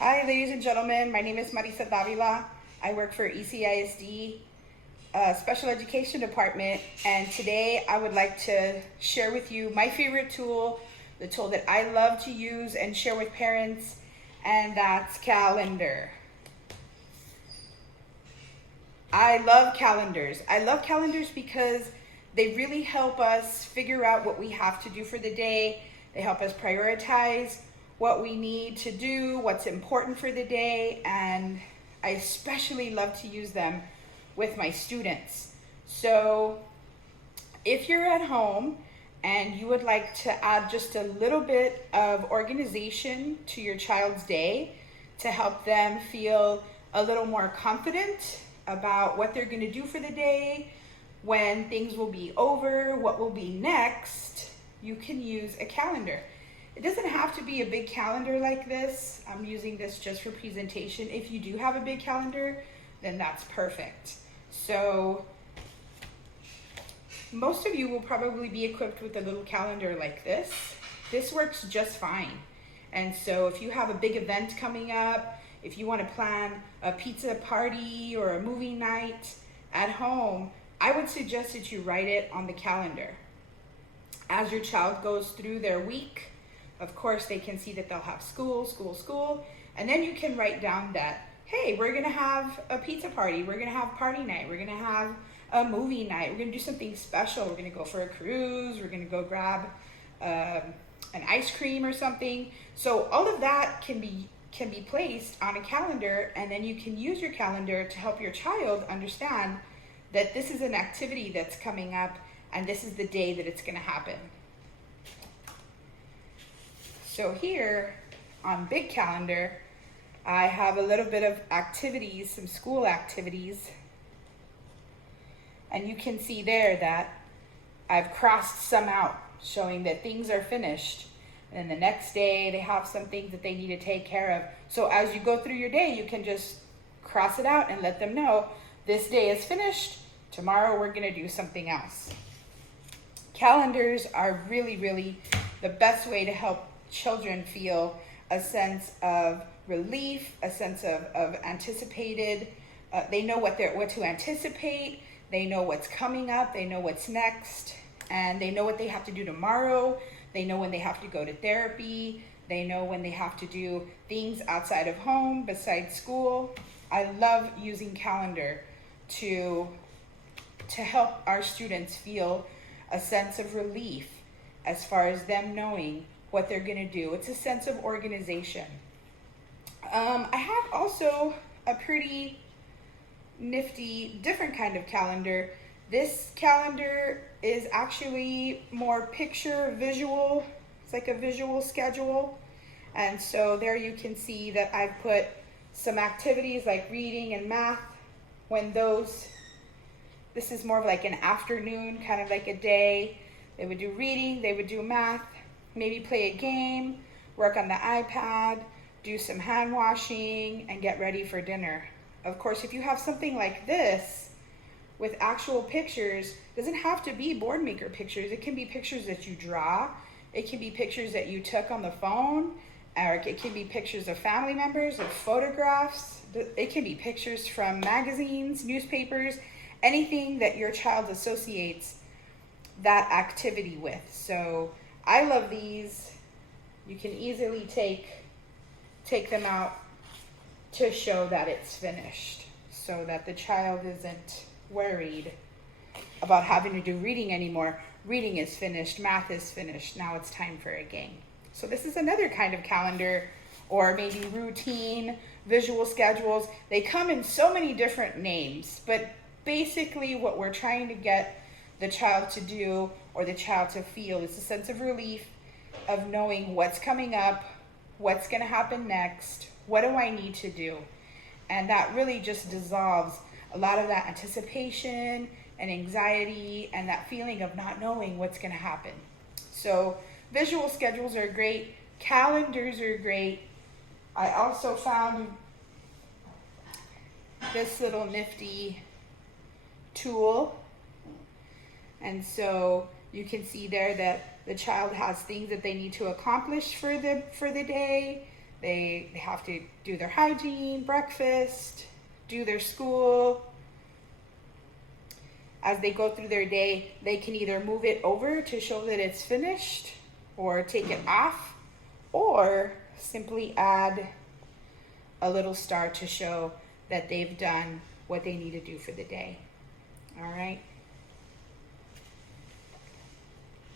Hi, ladies and gentlemen. My name is Marisa Davila. I work for ECISD Special Education Department, and today I would like to share with you my favorite tool, the tool that I love to use and share with parents, and that's Calendar. I love calendars. I love calendars because they really help us figure out what we have to do for the day. They help us prioritize what we need to do, what's important for the day, and I especially love to use them with my students. So if you're at home and you would like to add just a little bit of organization to your child's day to help them feel a little more confident about what they're going to do for the day, when things will be over, what will be next, you can use a calendar. It doesn't have to be a big calendar like this. I'm using this just for presentation. If you do have a big calendar, then that's perfect. So most of you will probably be equipped with a little calendar like this. This works just fine. And so if you have a big event coming up, if you want to plan a pizza party or a movie night at home, I would suggest that you write it on the calendar. As your child goes through their week, of course, they can see that they'll have school, and then you can write down that, hey, we're gonna have a pizza party, we're gonna have party night, we're gonna have a movie night, we're gonna do something special, we're gonna go for a cruise, we're gonna go grab an ice cream or something. So all of that can be placed on a calendar, and then you can use your calendar to help your child understand that this is an activity that's coming up and this is the day that it's gonna happen. So here on Big Calendar, I have a little bit of activities, some school activities. And you can see there that I've crossed some out, showing that things are finished. And the next day they have some things that they need to take care of. So as you go through your day, you can just cross it out and let them know this day is finished. Tomorrow we're gonna do something else. Calendars are really the best way to help children feel a sense of relief, a sense of anticipated. They know what to anticipate. They know what's coming up. They know what's next, and they know what they have to do tomorrow. They know when they have to go to therapy. They know when they have to do things outside of home besides school. I love using calendar to help our students feel a sense of relief as far as them knowing what they're going to do. It's a sense of organization. I have also a pretty nifty different kind of calendar. This calendar is actually more picture visual. It's like a visual schedule. And so there you can see that I've put some activities like reading and math. This is more of like an afternoon, kind of like a day. They would do reading, they would do math, maybe play a game, work on the iPad, do some hand washing, and get ready for dinner. Of course, if you have something like this with actual pictures, it doesn't have to be board maker pictures. It can be pictures that you draw. It can be pictures that you took on the phone, or it can be pictures of family members, of photographs. It can be pictures from magazines, newspapers, anything that your child associates that activity with. So I love these. You can easily take them out to show that it's finished, so that the child isn't worried about having to do reading anymore. Reading is finished, math is finished, now it's time for a game. So this is another kind of calendar, or maybe routine, visual schedules. They come in so many different names, but basically what we're trying to get the child to do, or the child to feel, is a sense of relief of knowing what's coming up, what's going to happen next, what do I need to do? And that really just dissolves a lot of that anticipation and anxiety and that feeling of not knowing what's going to happen. So visual schedules are great. Calendars are great. I also found this little nifty tool. And so you can see there that the child has things that they need to accomplish for the day. They have to do their hygiene, breakfast, do their school. As they go through their day, they can either move it over to show that it's finished or take it off, or simply add a little star to show that they've done what they need to do for the day. All right.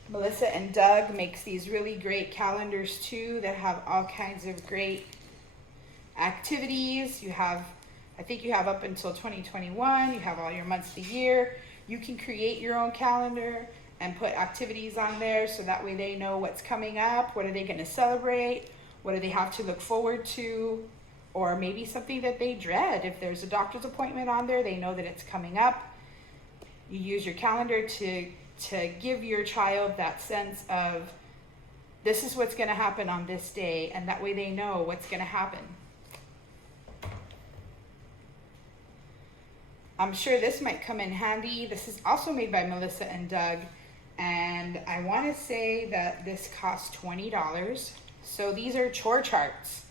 Melissa and Doug makes these really great calendars too that have all kinds of great activities. I think you have up until 2021. You have all your months of the year. You can create your own calendar and put activities on there so that way they know what's coming up, what are they going to celebrate, what do they have to look forward to, or maybe something that they dread. If there's a doctor's appointment on there, they know that it's coming up. You use your calendar to give your child that sense of this is what's going to happen on this day, and that way they know what's going to happen. I'm sure this might come in handy. This is also made by Melissa and Doug, and I want to say that this costs $20. So these are chore charts.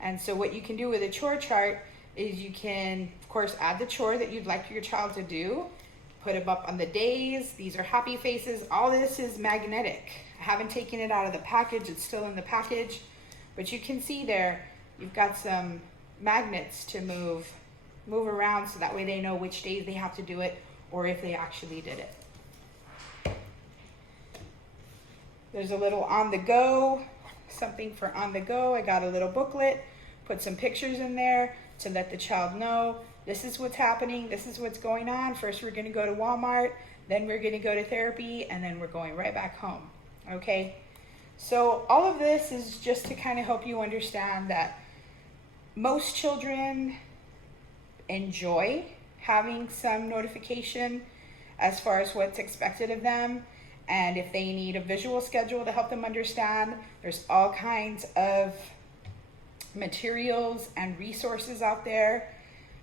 And so what you can do with a chore chart is you can, of course, add the chore that you'd like your child to do, put them up on the days. These are happy faces. All this is magnetic. I haven't taken it out of the package. It's still in the package. But you can see there, you've got some magnets to move around so that way they know which days they have to do it or if they actually did it. There's a little on the go, something for on the go. I got a little booklet, put some pictures in there to let the child know this is what's happening, this is what's going on. First we're going to go to Walmart, then we're going to go to therapy, and then we're going right back home. Okay? So all of this is just to kind of help you understand that most children enjoy having some notification as far as what's expected of them. And if they need a visual schedule to help them understand, there's all kinds of materials and resources out there.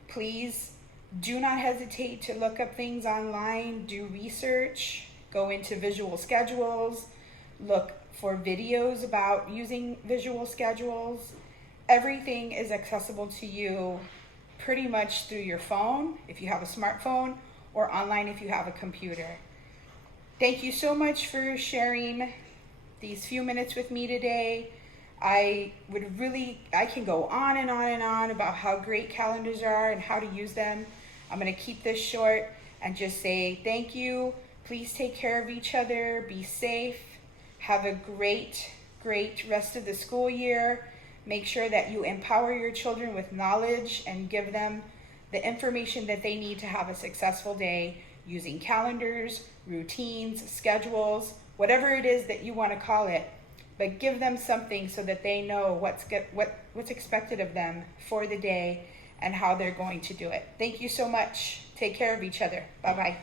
Please do not hesitate to look up things online, do research, go into visual schedules, look for videos about using visual schedules. Everything is accessible to you pretty much through your phone if you have a smartphone, or online if you have a computer. Thank you so much for sharing these few minutes with me today. I can go on and on and on about how great calendars are and how to use them. I'm going to keep this short and just say thank you. Please take care of each other. Be safe. Have a great rest of the school year. Make sure that you empower your children with knowledge and give them the information that they need to have a successful day using calendars, routines, schedules, whatever it is that you want to call it. But give them something so that they know what's expected of them for the day and how they're going to do it. Thank you so much. Take care of each other. Bye-bye.